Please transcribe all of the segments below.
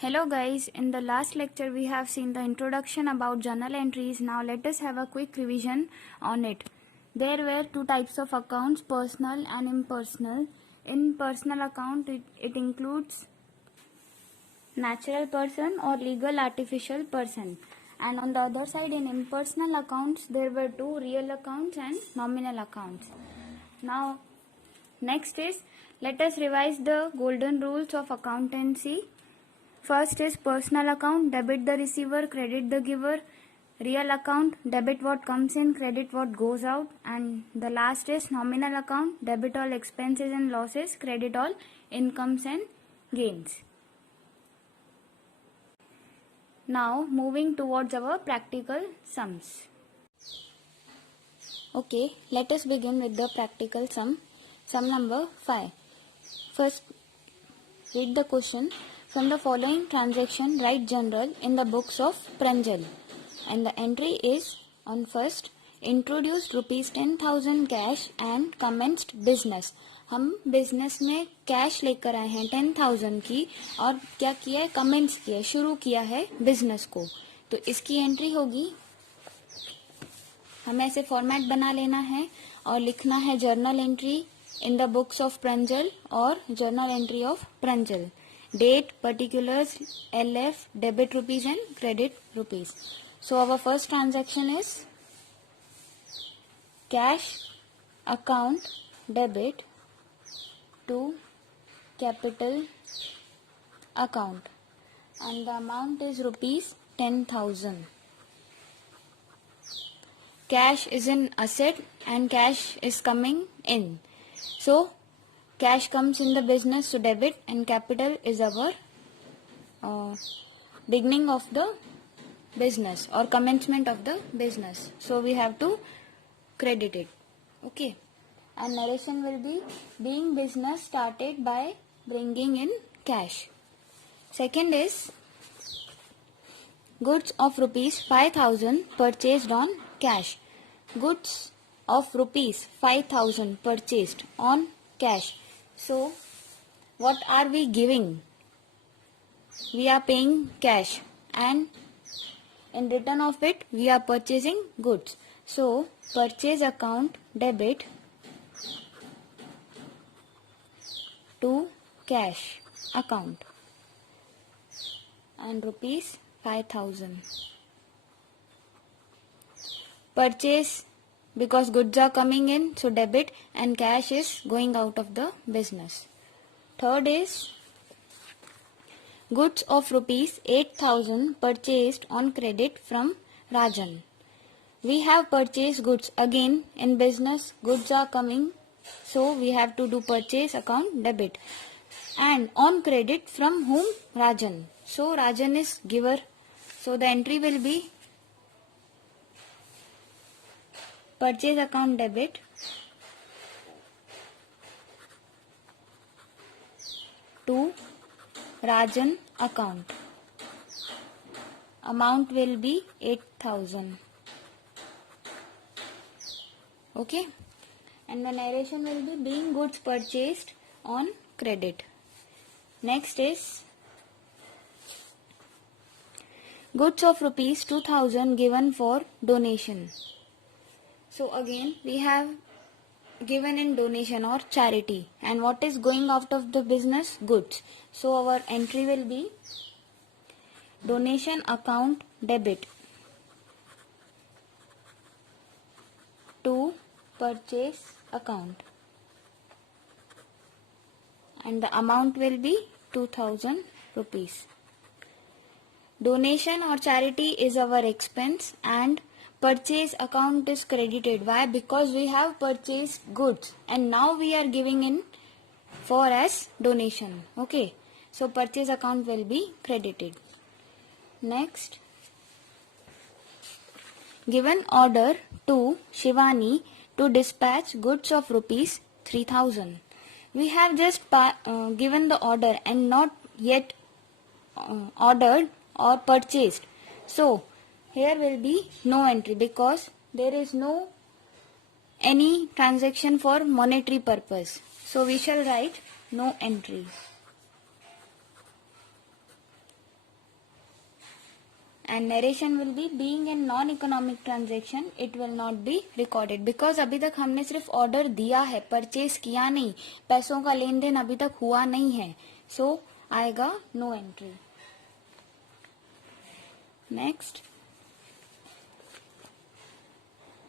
Hello guys, in the last lecture we have seen the introduction about journal entries. Now let us have a quick revision on it. There were two types of accounts, personal and impersonal. In personal account it includes natural person or legal artificial person. And on the other side in impersonal accounts there were two, real accounts and nominal accounts. Now next is, let us revise the golden rules of accountancy. First is personal account, debit the receiver, credit the giver. Real account, debit what comes in, credit what goes out. And the last is nominal account, debit all expenses and losses, credit all incomes and gains. Now moving towards our practical sums. Okay, let us begin with the practical sum. Sum number 5. First, read the question. From the following transaction, write general in the books of Pranjal. And the entry is on first, introduced rupees 10,000 cash and commenced business. हम business में cash लेकर आए हैं 10,000 की और क्या किया है, कमेंस किया है, शुरू किया है बिजनेस को. तो इसकी एंट्री होगी, हमें ऐसे फॉर्मेट बना लेना है और लिखना है journal entry in the books of Pranjal और journal entry of Pranjal. Date, particulars, LF, debit rupees and credit rupees. So our first transaction is cash account debit to capital account and the amount is rupees 10,000. Cash is an asset and cash is coming in. So cash comes in the business, so debit, and capital is our beginning of the business or commencement of the business. So we have to credit it. Okay. And narration will be being business started by bringing in cash. Second is goods of rupees 5,000 purchased on cash. Goods of rupees 5,000 purchased on cash. So, what are we giving? We are paying cash and in return of it we are purchasing goods. So, purchase account debit to cash account and rupees 5,000. Purchase because goods are coming in, so debit, and cash is going out of the business. Third is goods of rupees 8,000 purchased on credit from Rajan. We have purchased goods. Again in business goods are coming, so we have to do purchase account debit. And on credit from whom? Rajan. So Rajan is giver. So the entry will be purchase account debit to Rajan account. Amount will be 8,000. Okay. And the narration will be being goods purchased on credit. Next is goods of rupees 2,000 given for donation. So again we have given in donation or charity, and what is going out of the business? Goods. So our entry will be donation account debit to purchase account and the amount will be 2,000 rupees. Donation or charity is our expense and purchase account is credited. Why? Because we have purchased goods and now we are giving in for as donation. Okay. So purchase account will be credited. Next, given order to Shivani to dispatch goods of rupees 3,000. We have just given the order and not yet ordered or purchased. So here will be no entry because there is no any transaction for monetary purpose. So we shall write no entry. and narration will be being a non-economic transaction, it will not be recorded because अभी तक हमने सिर्फ order दिया है, purchase किया नहीं, पैसों का लेन देन अभी तक हुआ नहीं है, सो आएगा no entry. Next,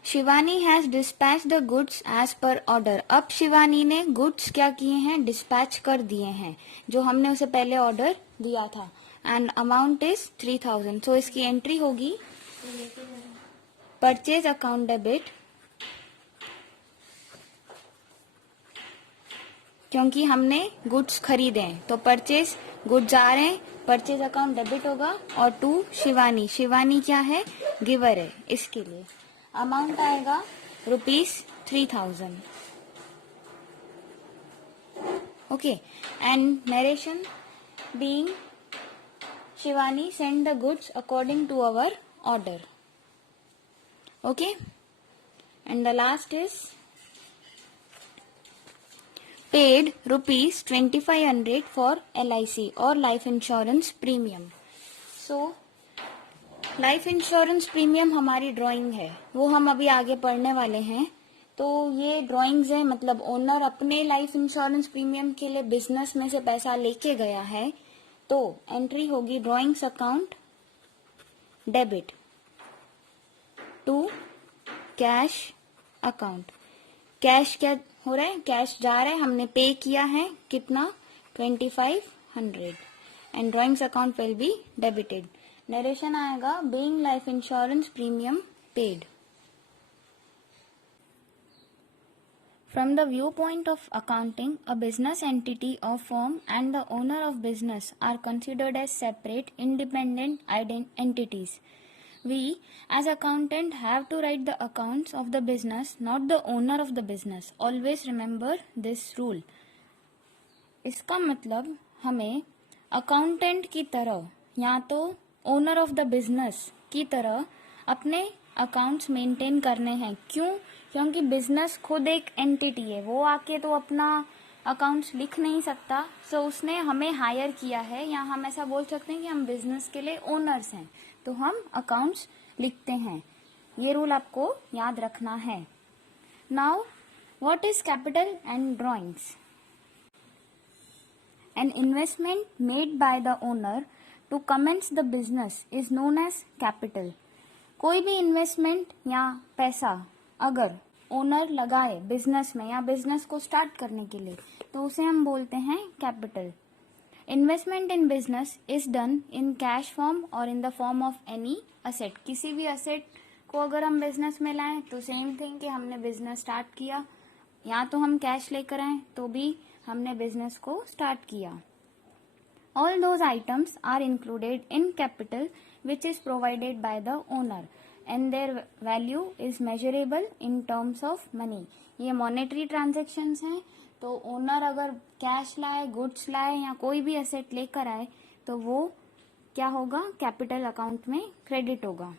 Shivani has dispatch the goods as per order. अब शिवानी ने गुड्स क्या किए हैं, डिस्पैच कर दिए हैं, जो हमने उसे पहले ऑर्डर दिया था. And amount is 3000. सो इसकी एंट्री होगी परचेज अकाउंट डेबिट, क्योंकि हमने गुड्स खरीदे हैं तो परचेज गुड्स आ रहे हैं, परचेज अकाउंट डेबिट होगा. और टू शिवानी, शिवानी क्या है, गिवर है, इसके लिए अमाउंट आएगा ₹3000. Okay, and narration being Shivani sent the goods according to our order. Okay, and the last is paid ₹2500 for LIC or life insurance premium. So life insurance premium हमारी drawing है, वो हम अभी आगे पढ़ने वाले हैं. तो ये ड्राइंग्स है, मतलब ओनर अपने लाइफ इंश्योरेंस प्रीमियम के लिए बिजनेस में से पैसा लेके गया है, तो एंट्री होगी drawings account debit to cash account. Cash क्या हो रहा है, कैश जा रहा है, हमने पे किया है कितना, 2500, and drawings account will be debited. Narration आएगा being life insurance premium paid. From the viewpoint of accounting, a business entity or firm and the owner of business are considered as separate, independent entities. We, as accountant, have to write the accounts of the business, not the owner of the business. Always remember this rule. इसका मतलब हमें accountant की तरह या तो owner of the business की तरह अपने अकाउंट्स मेंटेन करने हैं. क्यों? क्योंकि बिजनेस खुद एक एंटिटी है, वो आके तो अपना अकाउंट्स लिख नहीं सकता, सो उसने हमें हायर किया है, या हम ऐसा बोल सकते हैं कि हम बिजनेस के लिए ओनर्स हैं, तो हम अकाउंट्स लिखते हैं. ये रूल आपको याद रखना है. Now what is capital and drawings? An investment made by the owner to commence the business is known as capital. कोई भी इन्वेस्टमेंट या पैसा अगर ओनर लगाए बिजनेस में या बिजनेस को स्टार्ट करने के लिए, तो उसे हम बोलते हैं capital. Investment in business is done in cash form और in the form of any asset. किसी भी असेट को अगर हम बिजनेस में लाएं तो सेम थिंग कि हमने बिजनेस स्टार्ट किया, या तो हम कैश लेकर आए तो भी हमने बिजनेस को स्टार्ट किया. All those items are included in capital which is provided by the owner and their value is measurable in terms of money. ये मॉनेटरी ट्रांजेक्शन्स हैं, तो ओनर अगर कैश लाए, गुड्स लाए या कोई भी एसेट लेकर आए तो वो क्या होगा, कैपिटल अकाउंट में क्रेडिट होगा.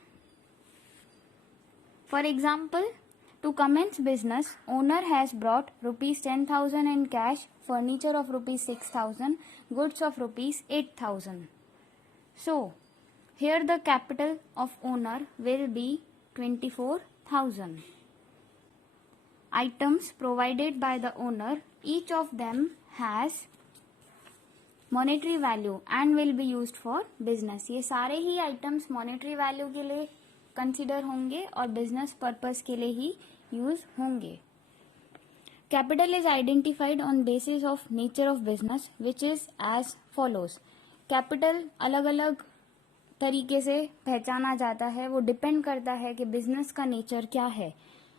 For example, to commence business, owner has brought ₹10,000 in cash, furniture of ₹6,000, goods of ₹8,000. So, here the capital of owner will be 24,000. Items provided by the owner, each of them has monetary value and will be used for business. ये सारे ही items monetary value के लिए consider होंगे और business purpose के लिए ही use होंगे. Capital is identified on basis of nature of business which is as follows. Capital अलग अलग तरीके से पहचाना जाता है, वो डिपेंड करता है कि बिजनेस का नेचर क्या है.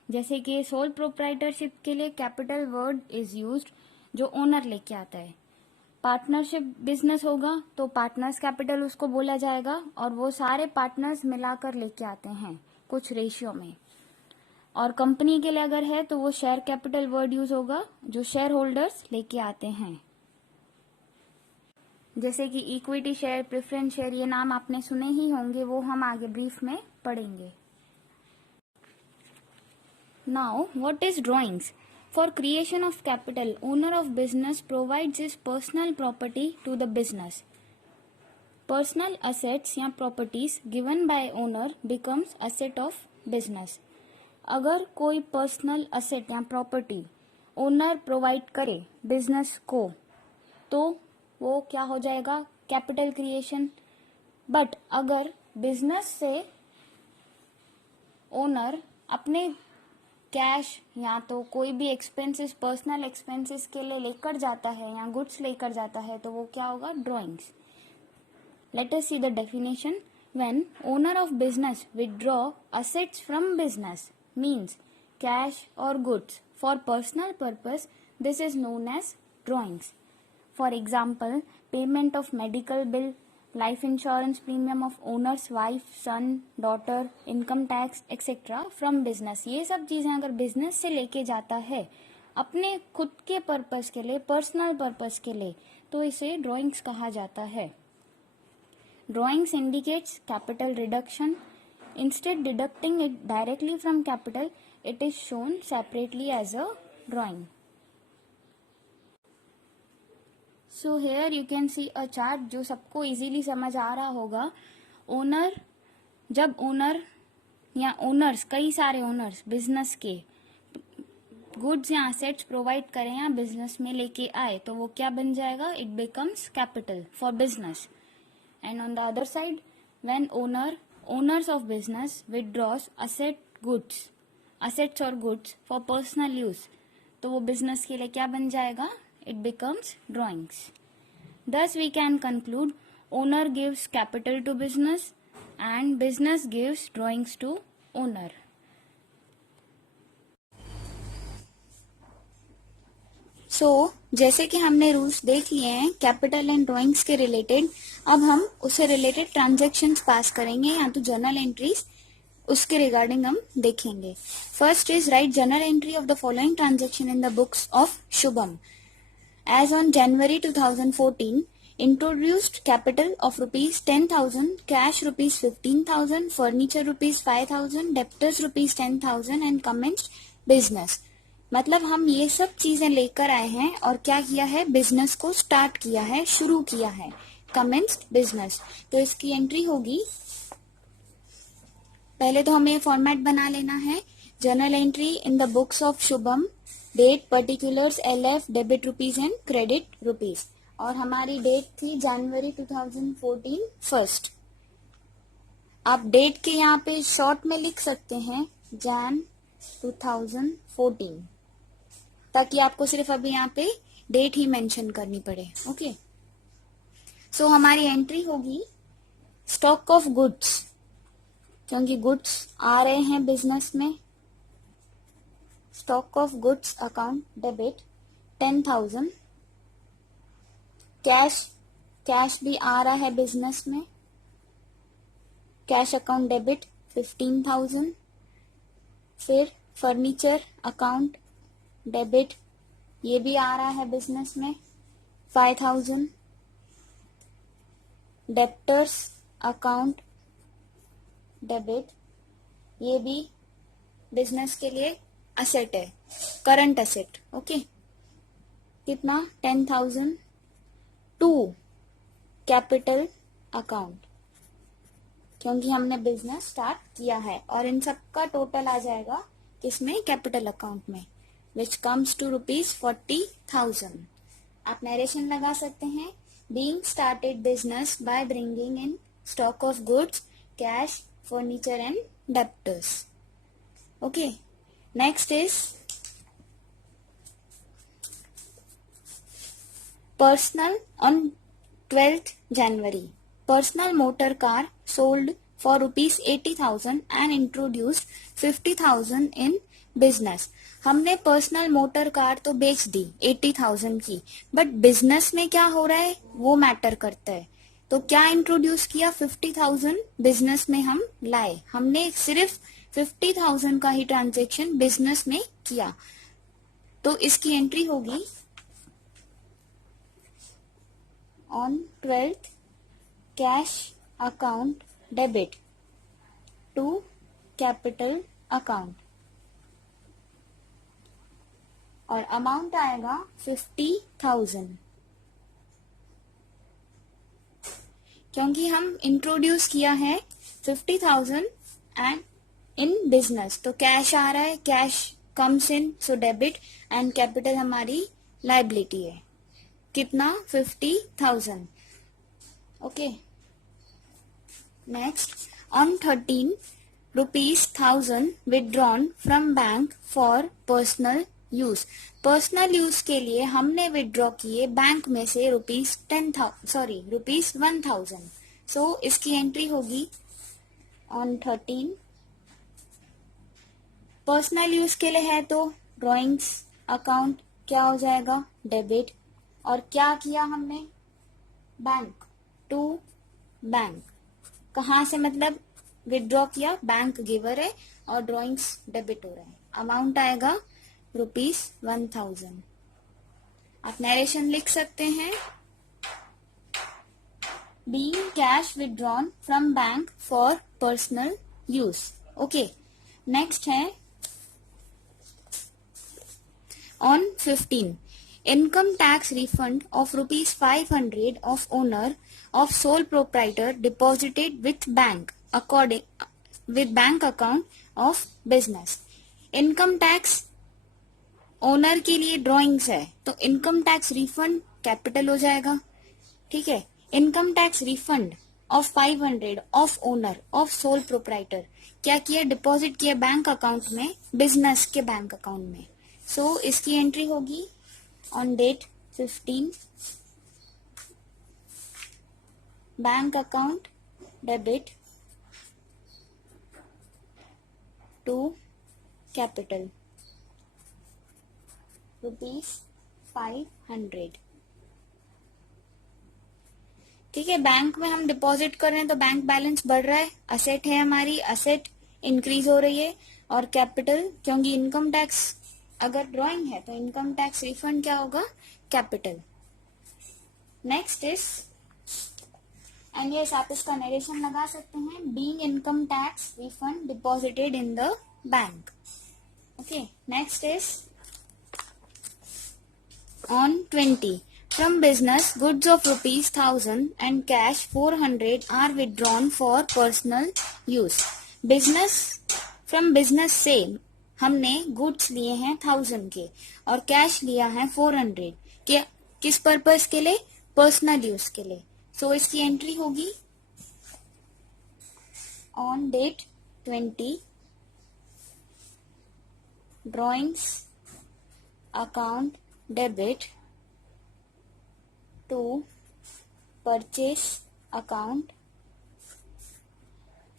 जैसे कि सोल प्रोप्राइटरशिप के लिए कैपिटल वर्ड इज यूज्ड जो ओनर लेके आता है. पार्टनरशिप बिजनेस होगा तो पार्टनर्स कैपिटल उसको बोला जाएगा, और वो सारे पार्टनर्स मिलाकर लेके आते हैं कुछ रेशियो में. और कंपनी के लिए अगर है तो वो शेयर कैपिटल वर्ड यूज होगा जो शेयर होल्डर्स लेके आते हैं. जैसे कि इक्विटी शेयर, प्रेफरेंस शेयर, ये नाम आपने सुने ही होंगे, वो हम आगे ब्रीफ में पढ़ेंगे. Now what is drawings? For creation of capital, owner of business provides his personal property to the business. Personal assets या properties given by owner becomes asset of business. अगर कोई पर्सनल असेट या property owner provide करे business को तो वो क्या हो जाएगा, कैपिटल क्रिएशन। बट अगर बिजनेस से ओनर अपने कैश या तो कोई भी एक्सपेंसेस, पर्सनल एक्सपेंसेस के लिए लेकर जाता है या गुड्स लेकर जाता है तो वो क्या होगा, drawings. Let us see the definition. When owner of business withdraw assets from business means cash और goods for personal purpose, this is known as drawings. For example, payment of medical bill, life insurance premium of owner's wife, son, daughter, income tax etc. from business। ये सब चीजें अगर business से लेके जाता है अपने खुद के पर्पस के लिए, पर्सनल पर्पस के लिए, तो इसे ड्राइंग्स कहा जाता है। Drawings indicates capital reduction. Instead deducting it directly from capital, it is shown separately as a drawing. So here you can see a chart जो सबको इजीली समझ आ रहा होगा। ओनर, जब ओनर या ओनर्स, कई सारे ओनर्स बिजनेस के गुड्स या एसेट्स प्रोवाइड करें या बिजनेस में लेके आए तो वो क्या बन जाएगा, it becomes capital for business. And on the other side, when owners of business withdraws assets और गुड्स फॉर पर्सनल यूज, तो वो बिजनेस के लिए क्या बन जाएगा, it becomes drawings. Thus we can conclude owner gives capital to business and business gives drawings to owner. So जैसे कि हमने रूल्स देख लिए हैं कैपिटल एंड ड्राइंग्स के रिलेटेड, अब हम उससे रिलेटेड ट्रांजेक्शन्स पास करेंगे या तो जर्नल एंट्रीज, उसके रिगार्डिंग हम देखेंगे। First is right journal entry of the following transaction in the books of Shubham. As on January 2014, introduced capital of rupees 10,000, cash rupees 15,000, furniture rupees 5,000, debtors rupees 10,000 and commenced business। मतलब हम ये सब चीजें लेकर आए हैं और क्या किया है, बिजनेस को स्टार्ट किया है, शुरू किया है, commenced business। तो इसकी एंट्री होगी, पहले तो हमें फॉर्मेट बना लेना है, journal entry in the books of Shubham, date, particulars, LF, debit rupees and credit rupees. और हमारी डेट थी जनवरी 2014 फर्स्ट। आप डेट के यहाँ पे शॉर्ट में लिख सकते हैं Jan 2014, ताकि आपको सिर्फ अभी यहाँ पे डेट ही मेंशन करनी पड़े। ओके, सो हमारी एंट्री होगी स्टॉक ऑफ गुड्स, क्योंकि गुड्स आ रहे हैं बिजनेस में। Stock of goods account debit 10,000, cash भी आ रहा है बिजनेस में, कैश अकाउंट डेबिट 15,000, फिर फर्नीचर अकाउंट डेबिट, ये भी आ रहा है बिजनेस में 5,000, डेप्टर्स अकाउंट डेबिट, ये भी बिजनेस के लिए असेट है, करंट असेट। ओके, कितना, 10,000 टू कैपिटल अकाउंट, क्योंकि हमने बिजनेस स्टार्ट किया है, और इन सब का टोटल आ जाएगा किसमें, कैपिटल अकाउंट में, विच कम्स टू रुपीज 40,000। आप नरेशन लगा सकते हैं, being started business by bringing in stock of goods, cash, furniture and debtors. Okay, next is personal on 12th January. Personal motor car sold for rupees 80,000 and introduced 50,000 in business। हमने personal motor car तो बेच दी 80,000 की, but business में क्या हो रहा है वो मैटर करता है। तो क्या इंट्रोड्यूस किया, 50,000 बिजनेस में हम लाए, हमने सिर्फ 50,000 का ही ट्रांजेक्शन बिजनेस में किया, तो इसकी एंट्री होगी on 12th cash account debit to capital account, और अमाउंट आएगा 50,000। क्योंकि हम इंट्रोड्यूस किया है 50,000 एंड इन बिजनेस, तो कैश आ रहा है, cash comes in, so debit, and capital हमारी लाइबिलिटी है, कितना 50,000. Okay. Next, on 13 rupees 1,000 withdrawn from bank for personal use. Personal use के लिए हमने विड्रॉ किए बैंक में से रुपीज 1,000. सो इसकी एंट्री होगी ऑन 13. पर्सनल यूज के लिए है तो ड्रॉइंग्स अकाउंट क्या हो जाएगा, डेबिट. और क्या किया हमने, बैंक टू बैंक. कहाँ से, मतलब विड्रॉ किया, बैंक गिवर है और ड्रॉइंग्स डेबिट हो रहा है. अमाउंट आएगा रुपीज 1,000. आप नरेशन लिख सकते हैं, being cash withdrawn from bank for personal use. Okay. Next है on 15 income tax refund of rupees 500 of owner of sole proprietor deposited with bank account of business. Income tax owner के लिए drawings है तो income tax refund capital हो जाएगा. ठीक है. Income tax refund of 500 of owner of sole proprietor क्या किया, डिपॉजिट किया बैंक अकाउंट में, बिजनेस के बैंक अकाउंट में. सो इसकी एंट्री होगी on date 15 bank account debit to capital rupees 500. ठीक है. बैंक में हम डिपॉजिट कर रहे हैं तो बैंक बैलेंस बढ़ रहा है, असेट है हमारी, असेट इंक्रीज हो रही है. और कैपिटल, क्योंकि इनकम टैक्स अगर ड्रॉइंग है तो इनकम टैक्स रिफंड क्या होगा, capital. Next is, and yes आप इसका नरेशन लगा सकते हैं, being income tax refund deposited in the bank. Okay. Next is on 20 from business goods of rupees 1,000 and cash 400 are withdrawn for personal use. Business, from business से हमने goods लिए हैं 1,000 के और कैश लिया है 400 के, किस पर्पस के लिए, पर्सनल यूज के लिए. सो इसकी एंट्री होगी on date 20 drawings account debit to purchase account.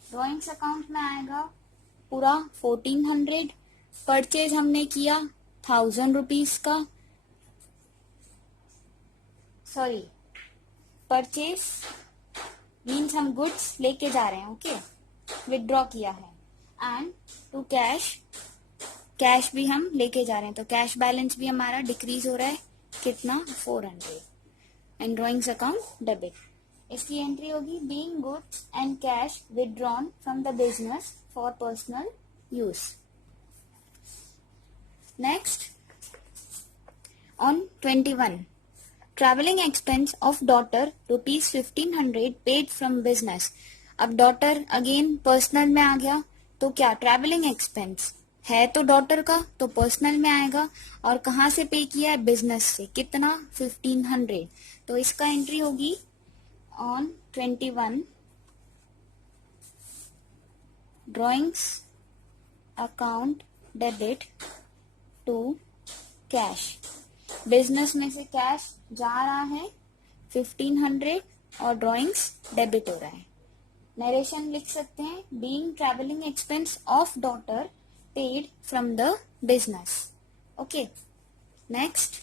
Drawings account में आएगा पूरा 1,400. परचेज हमने किया 1,000 रुपीज का, सॉरी परचेज मीन्स हम गुड्स लेके जा रहे हैं. ओके. विड्रॉ किया है. एंड टू कैश, कैश भी हम लेके जा रहे हैं तो कैश बैलेंस भी हमारा डिक्रीज हो रहा है, कितना 400. And drawings account debit. इसकी एंट्री होगी being goods and cash withdrawn from the business for personal use. Next on 21 travelling expense of daughter rupees 1,500 paid from business. अब डॉटर अगेन पर्सनल में आ गया तो क्या, ट्रैवलिंग एक्सपेंस है तो daughter का तो पर्सनल में आएगा. और कहाँ से पे किया है, बिजनेस से, कितना 1,500. तो इसका एंट्री होगी on 21 drawings account debit to cash. Business में से कैश जा रहा है 1,500 और ड्रॉइंग्स डेबिट हो रहा है. नरेशन लिख सकते हैं, being travelling expense of daughter paid from the business. Okay. Next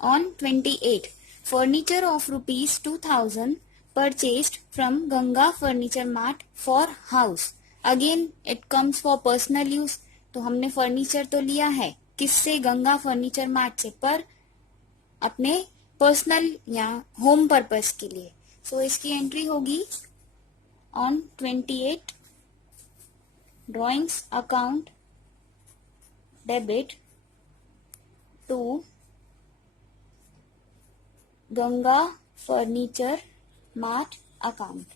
on 28 furniture of rupees 2,000 purchased from Ganga furniture mart for house. Again it comes for personal use. तो हमने फर्नीचर तो लिया है किससे, गंगा फर्नीचर मार्ट से, पर अपने पर्सनल या होम पर्पस के लिए. सो इसकी एंट्री होगी on 28 drawings account debit to Ganga furniture mart account,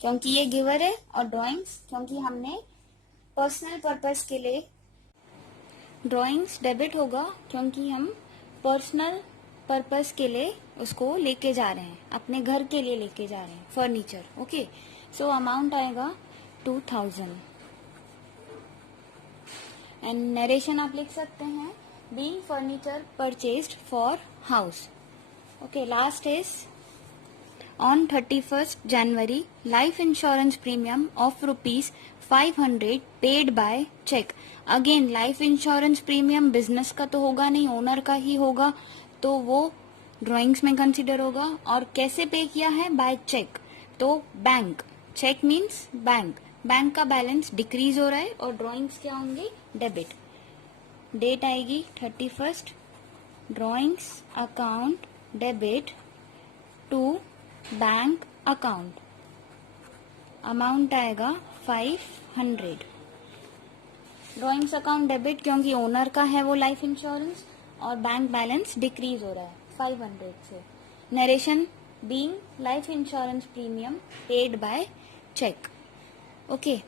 क्योंकि ये गिवर है, और ड्राइंग्स क्योंकि हमने पर्सनल पर्पस के लिए, ड्राइंग्स डेबिट होगा क्योंकि हम पर्सनल पर्पस के लिए उसको लेके जा रहे हैं, अपने घर के लिए लेके जा रहे हैं, फर्नीचर. ओके, सो अमाउंट आएगा 2000. एंड नरेशन आप लिख सकते हैं, being furniture purchased for house. Okay, last is on 31st January, life insurance premium of rupees 500 paid by check. Again life insurance premium business का तो होगा नहीं, ओनर का ही होगा, तो वो ड्राइंग्स में कंसीडर होगा. और कैसे पे किया है? By cheque. तो bank, cheque means bank, bank का बैलेंस डिक्रीज हो रहा है और ड्राइंग्स क्या होंगे? डेबिट. डेट आएगी 31st, drawings account debit to bank account, amount आएगा 500. ड्राइंग्स अकाउंट डेबिट क्योंकि ओनर का है वो लाइफ इंश्योरेंस, और बैंक बैलेंस डिक्रीज हो रहा है 500 से. Narration, being life insurance premium paid by cheque. Okay.